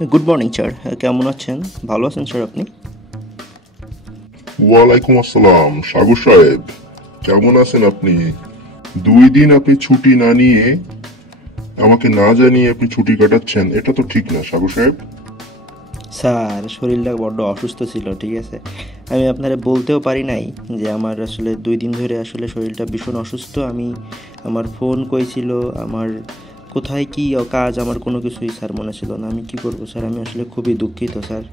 Good morning sir. কেমন আছেন? ভালো আছেন স্যার আপনি? ওয়ালাইকুম আসসালাম সাগর সাহেব, কেমন আছেন আপনি? 2 দিন আপনি ছুটি না নিয়ে আমাকে না জানিয়ে আপনি ছুটি কাটাচ্ছেন, এটা তো ঠিক না সাগর সাহেব। স্যার শরীরটা বড্ড অসুস্থ ছিল, ঠিক আছে। আমি আপনারা বলতেও পারি নাই যে আমার আসলে 2 দিন ধরে আসলে শরীরটা ভীষণ অসুস্থ। আমার ফোন কই ছিল, আমার কোথায় কি কাজ, আমার কোনো কিছুই স্যার মনে ছিল না। আমি কি করব স্যার, আমি আসলে খুবই দুঃখিত স্যার।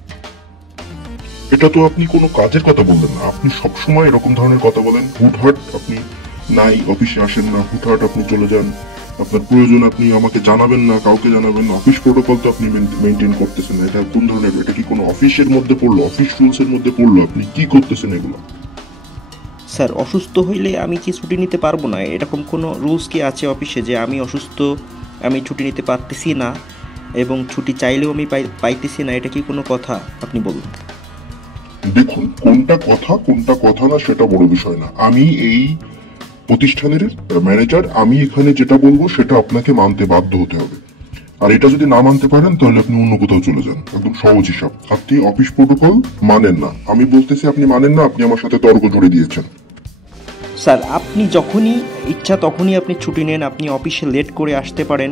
এটা তো আপনি কোনো কাজের কথা বললেন না, আপনি সবসময় এরকম ধরনের কথা বলেন। হুটহাট আপনি নাই অফিসে আসেন না, হুটহাট আপনি চলে যান, আপনার প্রয়োজন আপনি আমাকে জানাবেন না, কাউকে জানাবেন না। অফিস প্রোটোকল তো আপনি মেনটেন করতেছেন না, এটা কোন ধরনের, এটা কি কোনো অফিসের মধ্যে পড়লো, অফিস রুলস এর মধ্যে পড়লো? আপনি কি করতেছেন এগুলো? স্যার অসুস্থ হইলে আমি কি ছুটি নিতে পারবো না? এরকম কোনো রুলস কি আছে অফিসে যে আমি অসুস্থ, আমি ছুটি নিতে পারতেছি না এবং ছুটি চাইলেও আমি পাইতেছি না? এটা কি কোনো কথা? আপনি বলুন। দেখুন, কোনটা কথা না সেটা বড় বিষয় না। আমি এই প্রতিষ্ঠানের ম্যানেজার, আমি এখানে যেটা বলবো সেটা আপনাকে মানতে বাধ্য হতে হবে। আর এটা যদি না মানতে পারেন তাহলে আপনি অন্য কোথাও চলে যান, একদম সহজ হিসাব। আপনি অফিস প্রোটোকল মানেন না, আমি বলতেছি আপনি মানেন না, আপনি আমার সাথে তর্ক জুড়ে দিয়েছেন। স্যার আপনি যখনই ইচ্ছা তখনই আপনি ছুটি নেন, আপনি অফিসে লেট করে আসতে পারেন।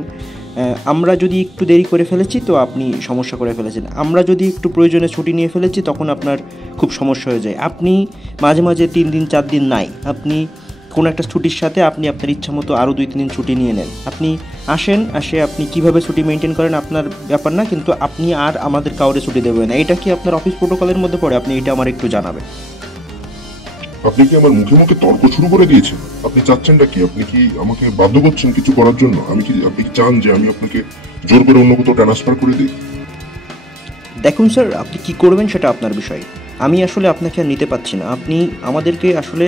আমরা যদি একটু দেরি করে ফেলেছি তো আপনি সমস্যা করে ফেলেছেন, আমরা যদি একটু প্রয়োজনে ছুটি নিয়ে ফেলেছি তখন আপনার খুব সমস্যা হয়ে যায়। আপনি মাঝে মাঝে 3 দিন 4 দিন নাই, আপনি কোনো একটা ছুটির সাথে আপনি আপনার ইচ্ছা মতো আরও 2-3 দিন ছুটি নিয়ে নেন। আপনি আসে আপনি কিভাবে ছুটি মেনটেন করেন আপনার ব্যাপার না, কিন্তু আপনি আর আমাদের কাউরে ছুটি দেবেন না। এটা কি আপনার অফিস প্রোটোকলের মধ্যে পড়ে? আপনি এটা আমার একটু জানাবেন। আপনি কি আমার মুখে মুখে তর্ক শুরু করে দিয়েছেন? আপনি চাচ্ছেনটা কি? আপনি কি আমাকে বাধ্য করছেন কিছু করার জন্য? আপনি কি চান যে আমি আপনাকে জোর করে অন্য কোথাও ট্রান্সফার করে দিই? দেখুন স্যার, আপনি কি করবেন সেটা আপনার বিষয়। আমি আসলে আপনাকে আর নিতে পারছি না। আপনি আমাদেরকে আসলে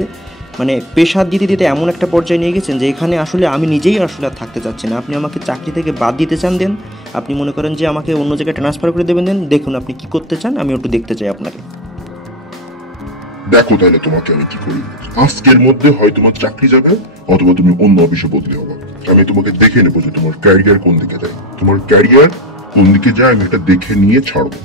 মানে প্রেশার দিতে দিতে এমন একটা পর্যায়ে নিয়ে গেছেন যে এখানে আসলে আমি নিজেই আসলে আর থাকতে চাচ্ছি না। আপনি আমাকে চাকরি থেকে বাদ দিতে চান দেন, আপনি মনে করেন যে আমাকে অন্য জায়গায় ট্রান্সফার করে দেবেন দেন। দেখুন আপনি কি করতে চান, আমি একটু দেখতে চাই আপনাকে। দেখো তাহলে তোমাকে আমি কি করি। আজকের মধ্যে হয় তোমার চাকরি যাবে, অথবা তুমি অন্য অফিসে বদলি হবে। আমি তোমাকে দেখে নেবো যে তোমার ক্যারিয়ার কোন দিকে যায়, তোমার ক্যারিয়ার কোন দিকে যায় আমি এটা দেখে নিয়ে ছাড়বো।